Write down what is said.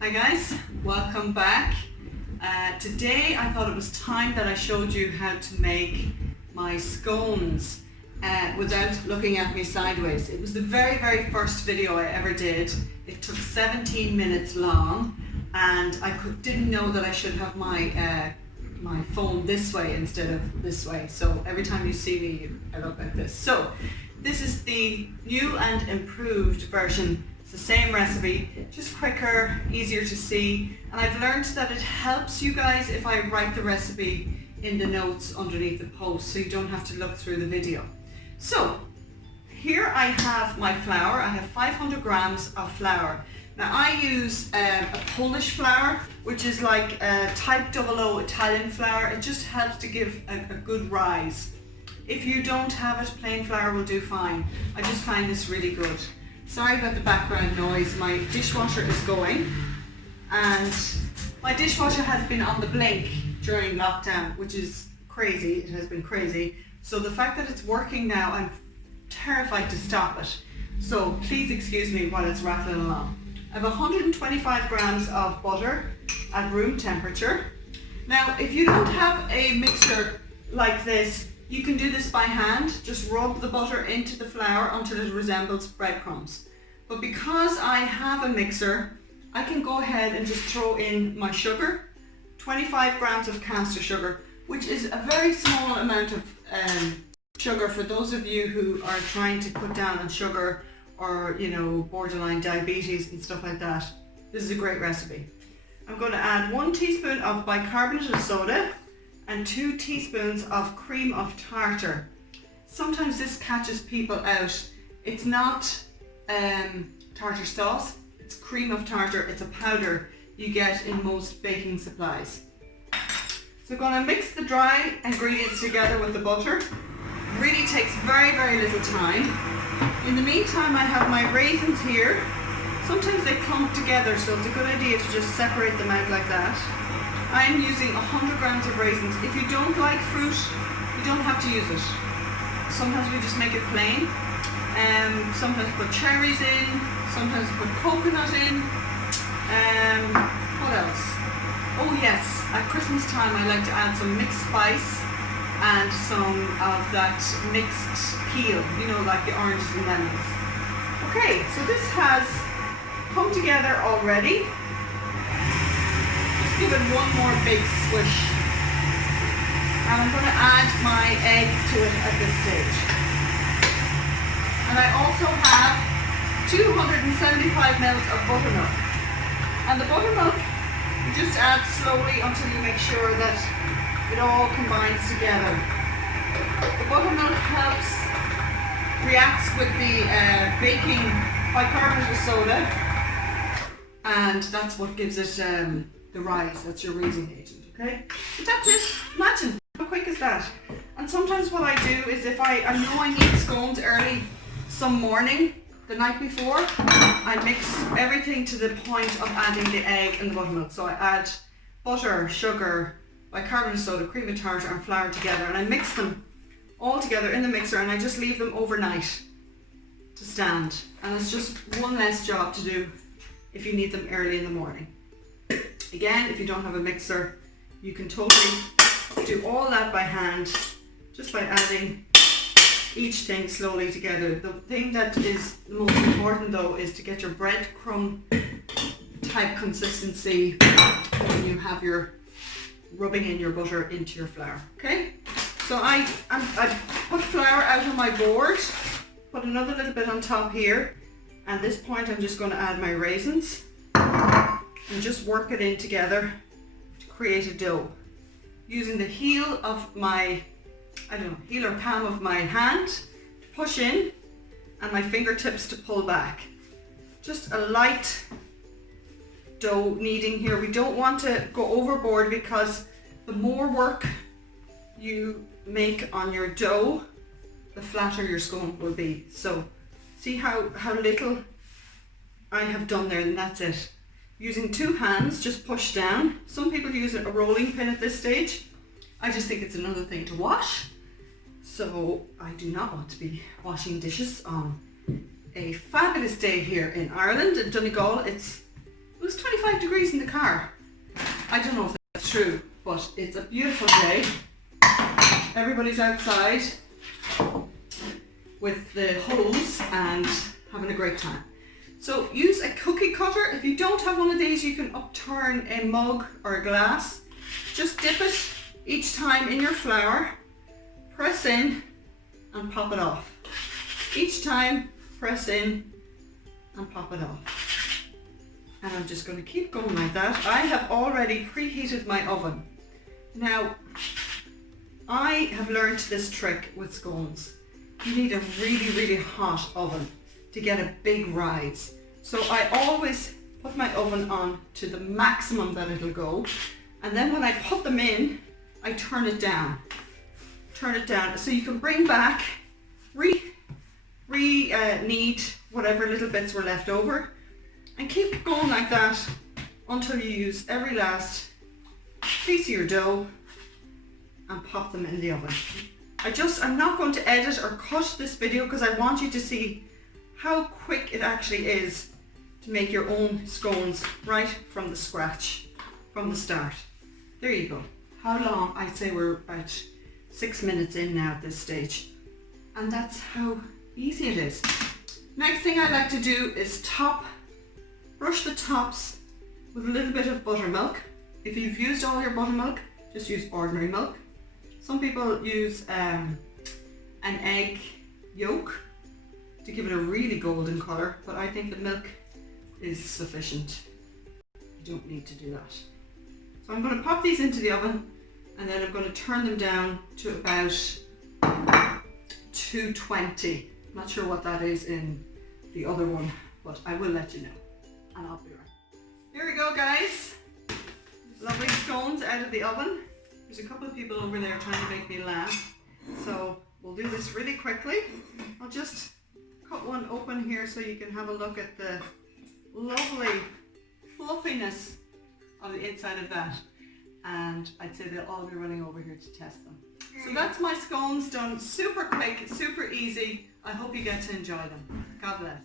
Hi guys, welcome back. Today I thought it was time that I showed you how to make my scones without looking at me sideways. It was the very first video I ever did. It took 17 minutes long and I didn't know that I should have my my phone this way instead of this way. So every time you see me, I look like this. So this is the new and improved version. It's the same recipe, just quicker, easier to see. And I've learned that it helps you guys if I write the recipe in the notes underneath the post so you don't have to look through the video. So here I have my flour. I have 500 grams of flour. Now I use a Polish flour, which is like a type 00 Italian flour. It just helps to give a good rise. If you don't have it, plain flour will do fine. I just find this really good. Sorry about the background noise, my dishwasher is going and my dishwasher has been on the blink during lockdown, which is crazy. It has been crazy. So the fact that it's working now, I'm terrified to stop it. So please excuse me while it's rattling along. I have 125 grams of butter at room temperature. Now, if you don't have a mixer like this, you can do this by hand. Just rub the butter into the flour until it resembles breadcrumbs. But because I have a mixer, I can go ahead and just throw in my sugar, 25 grams of caster sugar, which is a very small amount of sugar for those of you who are trying to cut down on sugar or, you know, borderline diabetes and stuff like that. This is a great recipe. I'm going to add 1 teaspoon of bicarbonate of soda and 2 teaspoons of cream of tartar. Sometimes this catches people out. It's not tartar sauce, it's cream of tartar. It's a powder you get in most baking supplies. So I'm going to mix the dry ingredients together with the butter. It really takes very little time. In the meantime, I have my raisins here. Sometimes they clump together, so it's a good idea to just separate them out like that. I'm using 100 grams of raisins. If you don't like fruit, you don't have to use it. Sometimes we just make it plain. Sometimes put cherries in, sometimes put coconut in. What else? Oh yes, at Christmas time I like to add some mixed spice and some of that mixed peel, you know, like the oranges and lemons. Okay, so this has come together already. Just give it one more big swish. And I'm going to add my egg to it at this stage. And I also have 275 ml of buttermilk. And the buttermilk, you just add slowly until you make sure that it all combines together. The buttermilk reacts with the baking bicarbonate of soda, and that's what gives it the rise. That's your raising agent, okay? But that's it. Imagine how quick is that? And sometimes what I do is if I know I need scones early some morning, the night before, I mix everything to the point of adding the egg and the buttermilk. So I add butter, sugar, bicarbonate soda, cream of tartar and flour together, and I mix them all together in the mixer and I just leave them overnight to stand. And it's just one less job to do if you need them early in the morning. Again, if you don't have a mixer, you can totally do all that by hand, just by adding each thing slowly together. The thing that is the most important though is to get your breadcrumb type consistency when you have your rubbing in your butter into your flour. Okay, so I put flour out on my board, put another little bit on top here, and at this point I'm just going to add my raisins and just work it in together to create a dough using the heel of my, heel or palm of my hand to push in and my fingertips to pull back. Just a light dough kneading here. We don't want to go overboard because the more work you make on your dough, the flatter your scone will be. So see how little I have done there, and that's it. Using 2 hands, just push down. Some people use a rolling pin at this stage. I just think it's another thing to wash. So I do not want to be washing dishes on a fabulous day here in Ireland, in Donegal. It's was 25 degrees in the car. I don't know if that's true, but it's a beautiful day. Everybody's outside with the hose and having a great time. So use a cookie cutter. If you don't have one of these, you can upturn a mug or a glass. Just dip it each time in your flour, press in and pop it off. Each time, press in and pop it off. And I'm just going to keep going like that. I have already preheated my oven. Now, I have learned this trick with scones. You need a really, really hot oven to get a big rise. So I always put my oven on to the maximum that it'll go. And then when I put them in, I turn it down. Turn it down. So you can bring back, knead whatever little bits were left over, and keep going like that until you use every last piece of your dough and pop them in the oven. I'm not going to edit or cut this video because I want you to see how quick it actually is to make your own scones right from the scratch, from the start. There you go. How long? I'd say we're about 6 minutes in now at this stage. And that's how easy it is. Next thing I like to do is brush the tops with a little bit of buttermilk. If you've used all your buttermilk, just use ordinary milk. Some people use an egg yolk to give it a really golden colour, but I think the milk is sufficient. You don't need to do that. So I'm going to pop these into the oven, and then I'm going to turn them down to about 220. I'm not sure what that is in the other one, but I will let you know, and I'll be right. Here we go, guys. Lovely scones out of the oven. There's a couple of people over there trying to make me laugh, so we'll do this really quickly. I'll just cut one open here so you can have a look at the lovely fluffiness on the inside of that, and I'd say they'll all be running over here to test them. So that's my scones done, super quick, super easy. I hope you get to enjoy them. God bless.